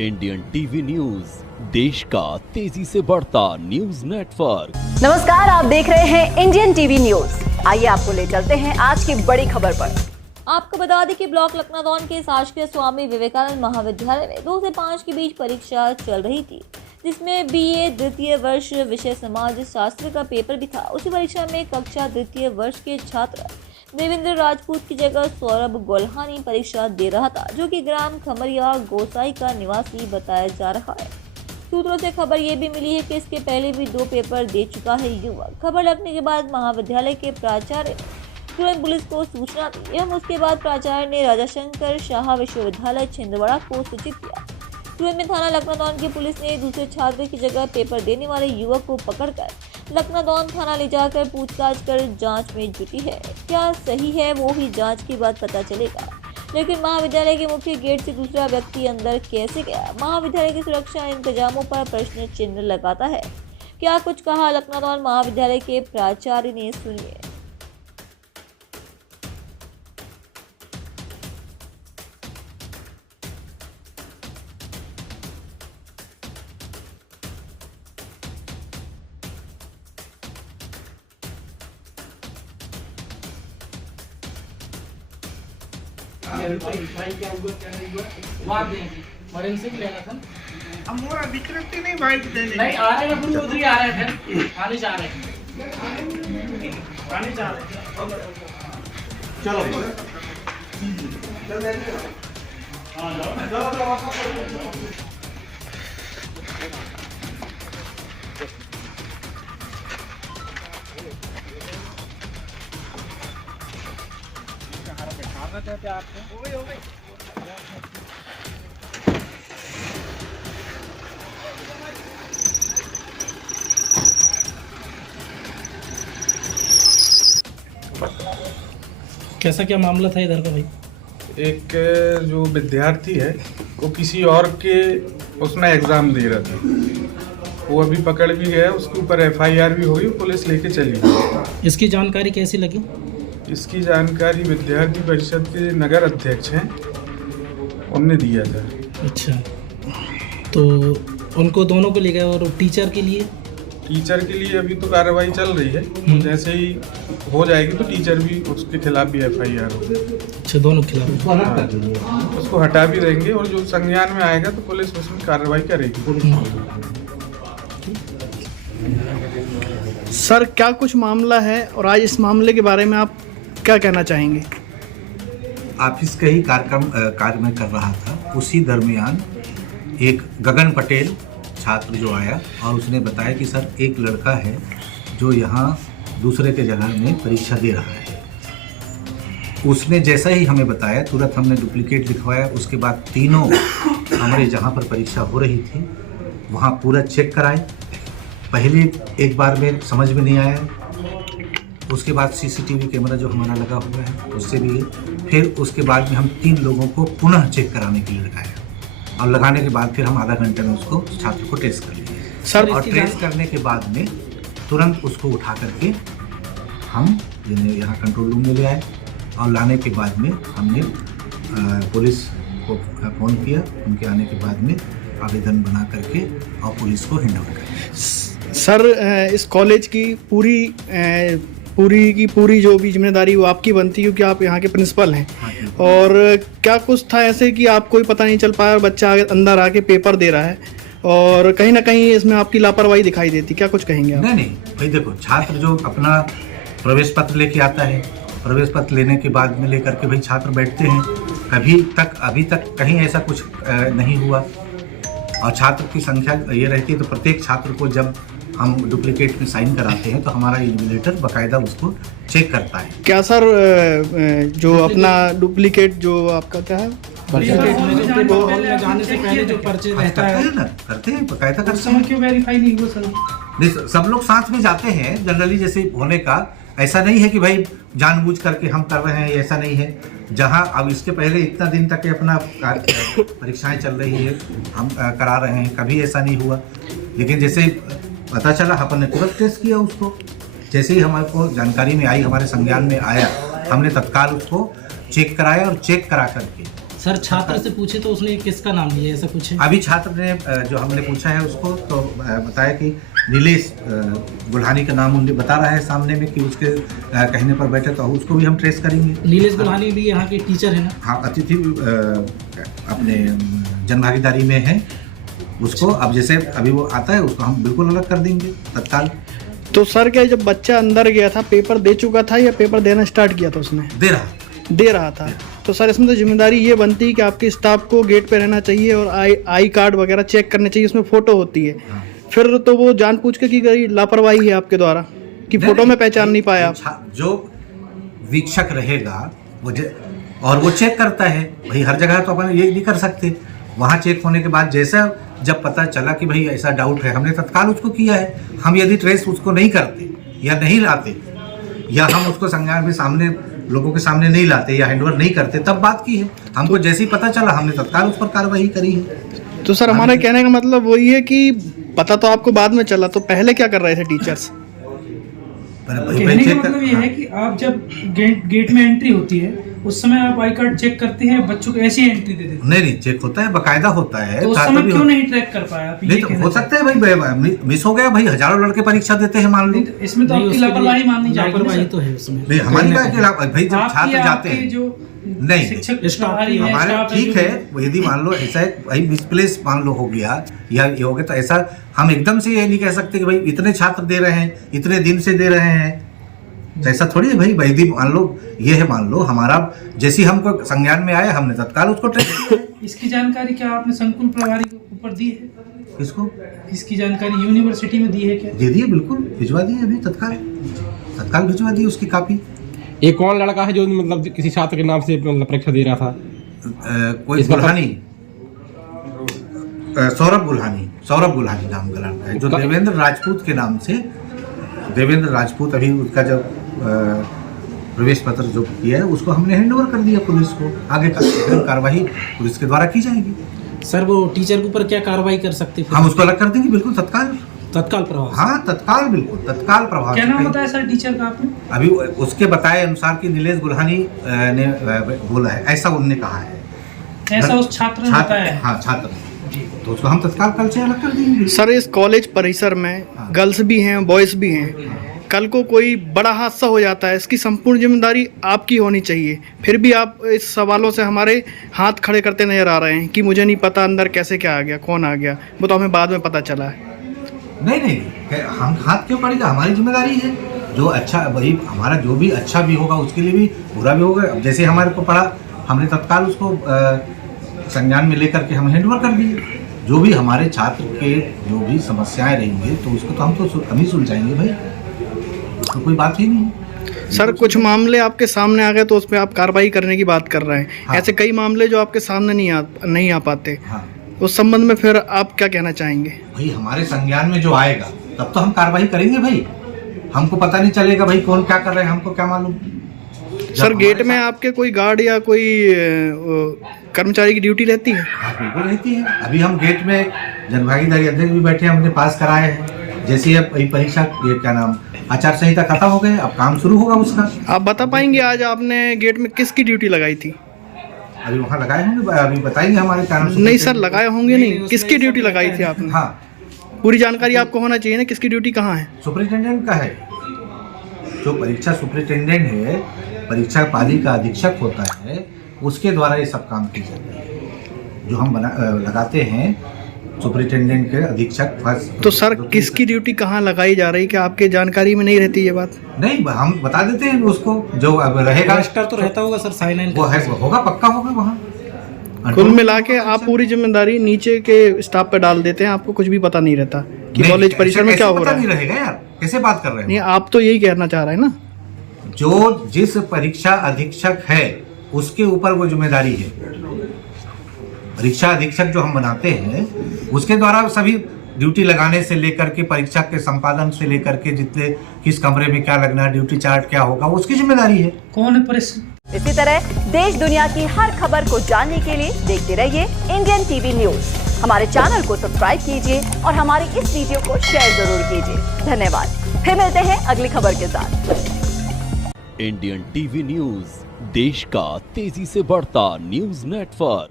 Indian TV news, देश का तेजी से बढ़ता न्यूज नेटवर्क। नमस्कार, आप देख रहे हैं इंडियन टीवी न्यूज। आइए आपको ले चलते हैं आज की बड़ी खबर पर। आपको बता दें कि ब्लॉक लखनादौन के शासकीय स्वामी विवेकानंद महाविद्यालय में 2 से 5 के बीच परीक्षा चल रही थी, जिसमें बीए द्वितीय वर्ष विषय समाज शास्त्र का पेपर भी था। उसी परीक्षा में कक्षा द्वितीय वर्ष के छात्र देवेंद्र राजपूत की जगह सौरभ गोल्हानी परीक्षा दे रहा था, जो कि ग्राम खमरिया गोसाई का निवासी बताया जा रहा है। सूत्रों से खबर ये भी मिली है कि इसके पहले भी 2 पेपर दे चुका है युवक। खबर लगने के बाद महाविद्यालय के प्राचार्य ने तुरंत पुलिस को सूचना दी एवं उसके बाद प्राचार्य ने राजाशंकर शाह विश्वविद्यालय छिंदवाड़ा को सूचित किया। तुरंत में थाना लखनादौन की पुलिस ने दूसरे छात्र की जगह पेपर देने वाले युवक को पकड़कर लखनादौन थाना ले जाकर पूछताछ कर जांच में जुटी है। क्या सही है वो ही जांच के बाद पता चलेगा। लेकिन महाविद्यालय के मुख्य गेट से दूसरा व्यक्ति अंदर कैसे गया, महाविद्यालय की सुरक्षा इंतजामों पर प्रश्न चिन्ह लगाता है। क्या कुछ कहा लखनादौन महाविद्यालय के प्राचार्य ने, सुनिए। फॉरेंसिक लेना था। हमारा विकृति नहीं वाइट देने नहीं आ रहे हैं, उधर ही आ रहे हैं, खाने जा रहे हैं, खाने जा रहे हैं। चलो कैसा क्या मामला था इधर का भाई? एक जो विद्यार्थी है वो किसी और के उसमें एग्जाम दे रहा था, वो अभी पकड़ भी गया, उसके ऊपर एफआईआर भी हुई, पुलिस लेके चली गई। इसकी जानकारी कैसी लगी? इसकी जानकारी विद्यार्थी परिषद के नगर अध्यक्ष हैं, उनने दिया था। अच्छा, तो उनको दोनों को ले गए। और टीचर के लिए? टीचर के लिए अभी तो कार्रवाई चल रही है, जैसे ही हो जाएगी तो टीचर भी, उसके खिलाफ भी एफआईआर होगी। अच्छा, दोनों के खिलाफ उसको हटा भी देंगे और जो संज्ञान में आएगा तो पुलिस उसमें कार्रवाई करेगी। सर, क्या कुछ मामला है और आज इस मामले के बारे में आप क्या कहना चाहेंगे? ऑफिस का ही कार्य में कर रहा था, उसी दरमियान एक गगन पटेल छात्र जो आया और उसने बताया कि सर एक लड़का है जो यहाँ दूसरे के जगह में परीक्षा दे रहा है। उसने जैसा ही हमें बताया तुरंत हमने डुप्लीकेट लिखवाया। उसके बाद तीनों हमारे जहाँ पर परीक्षा हो रही थी वहाँ पूरा चेक कराए। पहले एक बार में समझ में नहीं आया, उसके बाद सीसीटीवी कैमरा जो हमारा लगा हुआ है उससे भी, फिर उसके बाद में हम 3 लोगों को पुनः चेक कराने के लिए लगाया और लगाने के बाद फिर हम आधा घंटे में उसको छात्र को टेस्ट कर लिए सर। और टेस्ट करने के बाद में तुरंत उसको उठा करके हम यहाँ कंट्रोल रूम में ले आए और लाने के बाद में हमने पुलिस को फ़ोन किया। उनके आने के बाद में आवेदन बना करके और पुलिस को हैंड ओवर कर। सर, इस कॉलेज की पूरी जो भी जिम्मेदारी वो आपकी बनती है, क्योंकि आप यहाँ के प्रिंसिपल हैं। और क्या कुछ था ऐसे कि आपको ही पता नहीं चल पाया और बच्चा अंदर आके पेपर दे रहा है और कहीं ना कहीं इसमें आपकी लापरवाही दिखाई देती, क्या कुछ कहेंगे आप? नहीं भाई, देखो छात्र जो अपना प्रवेश पत्र लेके आता है, प्रवेश पत्र लेने के बाद में लेकर के भाई छात्र बैठते हैं। अभी तक कहीं ऐसा कुछ नहीं हुआ और छात्र की संख्या ये रहती है, तो प्रत्येक छात्र को जब हम डुप्लीकेट में साइन कराते हैं तो हमारा इन्विजिलेटर बाकायदा उसको चेक करता है। क्या सर, जो अपना डुप्लीकेट जो आपका क्या है, जाने से पहले जो पर्चे रहता है ना, करते हैं बाकायदा करते समय हैं। क्यों वेरीफाई नहीं हुआ सर? नहीं, सब लोग साथ में जाते हैं जनरली, जैसे होने का ऐसा नहीं है कि भाई जानबूझ करके हम कर रहे हैं, ऐसा नहीं है। जहां अब इसके पहले इतना दिन तक अपना परीक्षाएं चल रही है, हम करा रहे हैं, कभी ऐसा नहीं हुआ। लेकिन जैसे पता चला अपन ने तुरंत टेस्ट किया उसको, जैसे ही हमारे को जानकारी में आई, हमारे संज्ञान में आया, हमने तत्काल उसको चेक कराया और चेक करा करके सर छात्र से पूछे तो उसने किसका नाम लिया, ऐसा कुछ है? अभी छात्र ने जो हमने पूछा है उसको तो बताया कि नीलेश गुल्हानी का नाम उन्हें बता रहा है सामने में कि उसके कहने पर बैठे, तो उसको भी हम ट्रेस करेंगे। नीलेश गुल्हानी भी यहाँ के टीचर है ना? हाँ, अतिथि अपने जनभागीदारी में है उसको। अब जैसे अभी वो आता है उसको हम बिल्कुल अलग कर देंगे तत्काल। तो सर क्या जब बच्चा अंदर गया था पेपर दे चुका था या पेपर देना स्टार्ट किया था उसने? दे रहा था। तो सर इसमें तो जिम्मेदारी ये बनती है कि आपके स्टाफ को गेट पे रहना चाहिए और आई कार्ड वगैरह चेक करने चाहिए, उसमें फोटो होती है। हाँ। फिर तो वो जानबूझ के की गई लापरवाही है आपके द्वारा कि फोटो में पहचान नहीं पाया आप। जो वीक्षक रहेगा और वो चेक करता है भाई, हर जगह तो अपन ये नहीं कर सकते। वहाँ चेक होने के बाद जैसा जब पता चला कि भाई ऐसा डाउट है, हमने तत्काल उसको किया है। हम यदि ट्रेस उसको नहीं करते या नहीं लाते या हम उसको संज्ञान में सामने लोगों के सामने नहीं लाते या हैंडओवर नहीं करते तब बात की है। हमको जैसे ही पता चला हमने तत्काल उस पर कार्रवाई करी है। तो सर हमारे कहने का मतलब वही है कि पता तो आपको बाद में चला, तो पहले क्या कर रहे थे टीचर्स? कहने का मतलब ये है कि आप जब गेट में एंट्री होती है उस समय आप आई कार्ड चेक करते हैं, बच्चों को ऐसी एंट्री दे देते हैं? नहीं, चेक होता है, बकायदा होता है। तो उस समय क्यों नहीं ट्रैक कर पाया आप? नहीं तो हो सकता है भाई मिस हो गया, भाई हजारों लड़के परीक्षा देते हैं मान लो। इसमें तो आपकी लापरवाही माननी चाहिए। लापरवाही तो है उसमें। नहीं, हमारी भाई जब छात्र जाते हैं जो नहीं शिक्षक हमारे ठीक है, यदि मान लो ऐसा भाई मिसप्लेस मान लो हो गया या ये हो गया, तो ऐसा हम एकदम से ये नहीं कह सकते कि भाई इतने छात्र दे रहे हैं, इतने दिन से दे रहे हैं, तो ऐसा थोड़ी है भाई। यदि मान लो ये है, मान लो हमारा जैसी हमको संज्ञान में आया हमने तत्काल उसको ट्रेस किया। इसकी जानकारी क्या आपने संकुल प्रभारी को ऊपर दी है? किसको? इसकी जानकारी यूनिवर्सिटी में दी है क्या? दे दिए, बिल्कुल भिजवा दिए, अभी तत्काल भिजवा दी उसकी कॉपी। एक कौन लड़का है जो मतलब किसी छात्र के नाम से मतलब परीक्षा दे रहा था? कोई गुल्हानी, सौरभ गुल्हानी नाम का लड़का है जो देवेंद्र राजपूत के नाम से। देवेंद्र राजपूत अभी उसका जब प्रवेश पत्र जो किया है उसको हमने हैंडओवर कर दिया पुलिस को। आगे कार्रवाई पुलिस के द्वारा की जाएगी। सर वो टीचर के ऊपर क्या कार्रवाई कर सकते हैं? हम उसको अलग कर देंगे बिल्कुल तत्काल प्रभाव। हाँ, तत्काल प्रभाव। क्या नाम बताया सर टीचर का आपने? अभी उसके बताए अनुसार कि नीलेश गुल्हानी ने बोला है, ऐसा उन्होंने कहा है। ऐसा उस छात्र ने बताया है? हाँ, छात्र ने। तो उसको हम तत्काल कल से अलग कर देंगे। सर इस कॉलेज परिसर में गर्ल्स भी हैं, बॉयज़ भी हैं। कल को कोई बड़ा हादसा हो जाता है, इसकी संपूर्ण जिम्मेदारी आपकी होनी चाहिए। फिर भी आप इस सवालों से हमारे हाथ खड़े करते नजर आ रहे हैं कि मुझे नहीं पता अंदर कैसे क्या आ गया, कौन आ गया, वो तो हमें बाद में पता चला है। नहीं, हम हाथ क्यों पड़ेगा? हमारी जिम्मेदारी है। जो अच्छा भाई हमारा जो भी अच्छा भी होगा उसके लिए भी बुरा भी होगा। अब जैसे हमारे को पड़ा हमने तत्काल उसको संज्ञान में लेकर के हम हैंडओवर कर दिए। जो भी हमारे छात्र के जो भी समस्याएं रहेंगी तो उसको तो हम ही सुलझाएंगे भाई, उसको कोई बात ही नहीं। सर कुछ मामले आपके सामने आ गए तो उस पर आप कार्रवाई करने की बात कर रहे हैं। हाँ। ऐसे कई मामले जो आपके सामने नहीं आ पाते। हाँ। उस संबंध में फिर आप क्या कहना चाहेंगे? भाई हमारे संज्ञान में जो आएगा तब तो हम कार्रवाई करेंगे भाई। हमको पता नहीं चलेगा भाई कौन क्या कर रहे हैं, हमको क्या मालूम। सर गेट में आपके कोई गार्ड या कोई कर्मचारी की ड्यूटी रहती है? हाँ, बिल्कुल रहती है। अभी हम गेट में जनभागीदारी अध्यक्ष भी बैठे हैं, हमने पास कराए हैं। जैसे अब परीक्षा ये क्या नाम आचार संहिता खत्म हो गए, अब काम शुरू होगा उसका। आप बता पाएंगे आज आपने गेट में किसकी ड्यूटी लगाई थी? अभी वहाँ लगाए होंगे, अभी बताएंगे हमारे कारण। नहीं सर लगाए होंगे नहीं, किसकी ड्यूटी लगाई थी आपने? हाँ, पूरी जानकारी आपको होना चाहिए ना, किसकी ड्यूटी कहाँ है? सुपरिटेंडेंट का है। जो परीक्षा सुपरिटेंडेंट है, परीक्षा पाली का अधीक्षक होता है, उसके द्वारा ये सब काम की जाती है। जो हम लगाते हैं सुपरिटेंडेंट के अधीक्षक फर्स्ट। तो सर किसकी ड्यूटी कहाँ लगाई जा रही है, क्या आपके जानकारी में नहीं रहती ये बात? नहीं, हम बता देते हैं उसको जो अब रहेगा। रजिस्टर तो रहता होगा सर, साइन इन वो है, होगा, पक्का होगा वहाँ। कुल मिला के आप पूरी जिम्मेदारी नीचे के स्टाफ पे डाल देते हैं, आपको कुछ भी पता नहीं रहता कि कॉलेज परिसर में क्या हो रहा है। नहीं रहेगा यार, कैसे बात कर रहे हैं? नहीं, आप तो यही कहना चाह रहे हैं ना। जो जिस परीक्षा अधीक्षक है उसके ऊपर वो जिम्मेदारी है। परीक्षा अधीक्षक जो हम बनाते हैं उसके द्वारा सभी ड्यूटी लगाने से लेकर के परीक्षा के संपादन से लेकर के जितने किस कमरे में क्या लगना है, ड्यूटी चार्ट क्या होगा, उसकी जिम्मेदारी है। कौन है परिसर? इसी तरह देश दुनिया की हर खबर को जानने के लिए देखते रहिए इंडियन टीवी न्यूज। हमारे चैनल को सब्सक्राइब कीजिए और हमारी इस वीडियो को शेयर जरूर कीजिए। धन्यवाद। फिर मिलते हैं अगली खबर के साथ। इंडियन टीवी न्यूज देश का तेजी से बढ़ता न्यूज नेटवर्क।